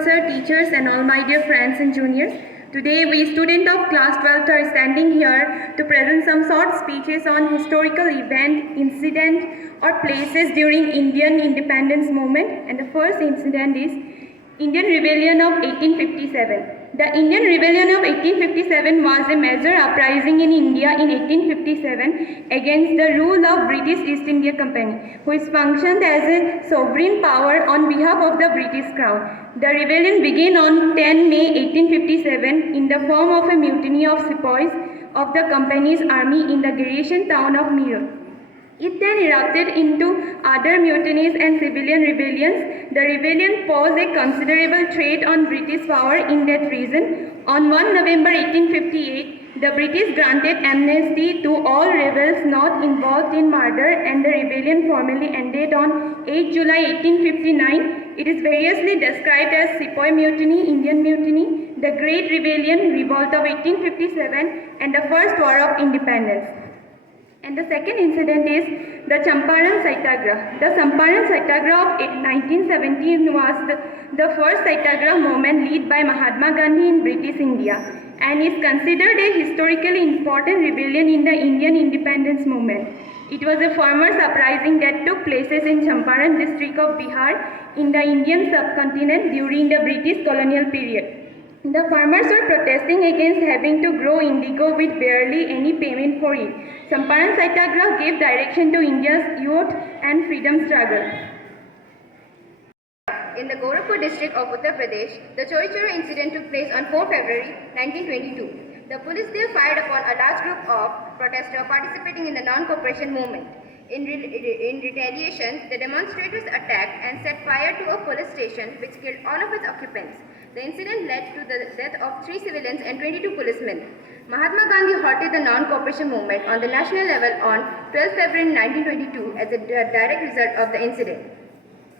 Sir, teachers and all my dear friends and juniors. Today we students of class 12 are standing here to present some short speeches on historical event, incident or places during Indian independence movement, and the first incident is Indian Rebellion of 1857. The Indian Rebellion of 1857 was a major uprising in India in 1857 against the rule of British East India Company, which functioned as a sovereign power on behalf of the British Crown. The rebellion began on 10 May 1857 in the form of a mutiny of sepoys of the company's army in the garrison town of Meerut. It then erupted into other mutinies and civilian rebellions. The rebellion posed a considerable threat on British power in that region. On 1 November 1858, the British granted amnesty to all rebels not involved in murder, and the rebellion formally ended on 8 July 1859. It is variously described as Sepoy Mutiny, Indian Mutiny, the Great Rebellion, Revolt of 1857, and the First War of Independence. And the second incident is the Champaran Satyagraha. The Champaran Satyagraha of 1917 was the first Satyagraha movement led by Mahatma Gandhi in British India and is considered a historically important rebellion in the Indian independence movement. It was a farmers' uprising that took places in Champaran district of Bihar in the Indian subcontinent during the British colonial period. The farmers were protesting against having to grow indigo with barely any payment for it. Champaran Satyagraha gave direction to India's youth and freedom struggle. In the Gorakhpur district of Uttar Pradesh, the Chori Chora incident took place on 4 February 1922. The police there fired upon a large group of protesters participating in the non-cooperation movement. In retaliation, the demonstrators attacked and set fire to a police station which killed all of its occupants. The incident led to the death of 3 civilians and 22 policemen. Mahatma Gandhi halted the non-cooperation movement on the national level on 12 February 1922 as a direct result of the incident.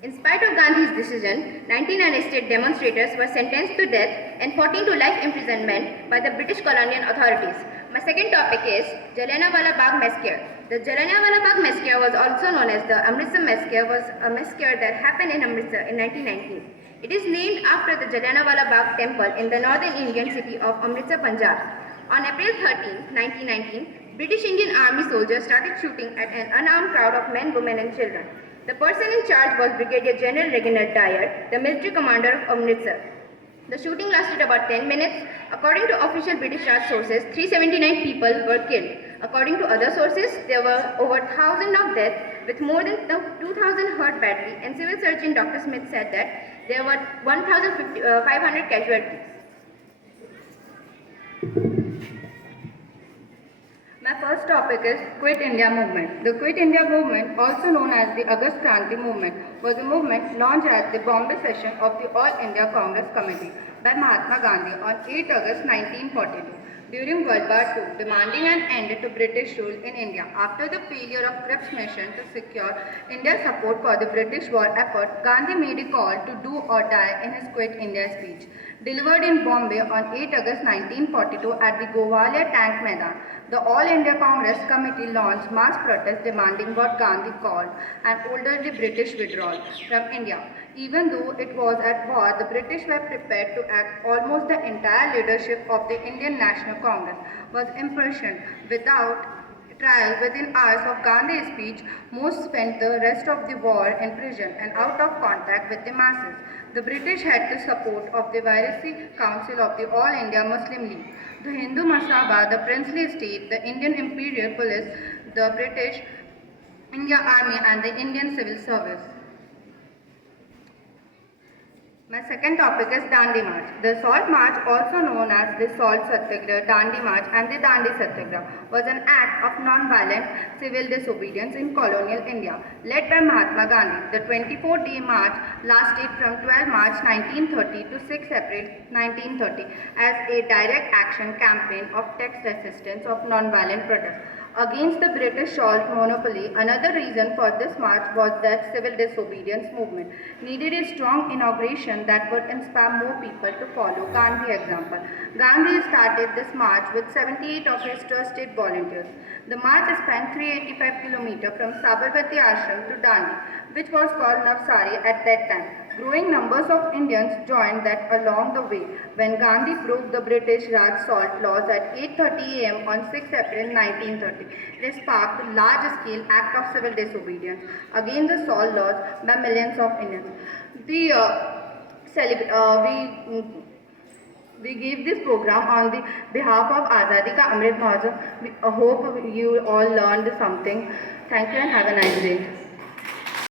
In spite of Gandhi's decision, 19 arrested demonstrators were sentenced to death and 14 to life imprisonment by the British colonial authorities. My second topic is Jallianwala Bagh Massacre. The Jallianwala Bagh Massacre, was also known as the Amritsar Massacre, was a massacre that happened in Amritsar in 1919. It is named after the Jallianwala Bagh temple in the northern Indian city of Amritsar, Punjab. On April 13, 1919, British Indian Army soldiers started shooting at an unarmed crowd of men, women and children. The person in charge was Brigadier General Reginald Dyer, the military commander of Amritsar. The shooting lasted about 10 minutes. According to official British Raj sources, 379 people were killed. According to other sources, there were over 1,000 of deaths with more than 2,000 hurt badly, and civil surgeon Dr. Smith said that there were 1,500 casualties. My first topic is Quit India Movement. The Quit India Movement, also known as the August Kranti Movement, was a movement launched at the Bombay session of the All India Congress Committee by Mahatma Gandhi on 8 August 1942 during World War II, demanding an end to British rule in India. After the failure of Cripps mission to secure India's support for the British war effort, Gandhi made a call to do or die in his Quit India speech, delivered in Bombay on 8 August 1942 at the Gowalia Tank Maidan. The All India Congress Committee launched mass protests demanding what Gandhi called an orderly British withdrawal from India. Even though it was at war, the British were prepared to act. Almost the entire leadership of the Indian National Congress was imprisoned without trial within hours of Gandhi's speech. Most spent the rest of the war in prison and out of contact with the masses. The British had the support of the Viceroy Council of the All India Muslim League, the Hindu Mahasabha, the princely state, the Indian Imperial Police, the British India Army and the Indian Civil Service. My second topic is Dandi March. The Salt March, also known as the Salt Satyagraha, Dandi March and the Dandi Satyagraha, was an act of non-violent civil disobedience in colonial India, led by Mahatma Gandhi. The 24-day march lasted from 12 March 1930 to 6 April 1930 as a direct action campaign of tax resistance of non-violent protest against the British salt monopoly. Another reason for this march was that civil disobedience movement needed a strong inauguration that would inspire more people to follow Gandhi's example. Gandhi started this march with 78 of his trusted volunteers. The march spanned 385 km from Sabarmati Ashram to Dandi, which was called Navsari at that time. Growing numbers of Indians joined that along the way. When Gandhi broke the British Raj salt laws at 8:30 a.m. on 6 April 1930, they sparked a large-scale act of civil disobedience against the salt laws by millions of Indians. The celeb- we we gave this program on the behalf of Azadi Ka Amrit Mahotsav. We hope you all learned something. Thank you and have a nice day.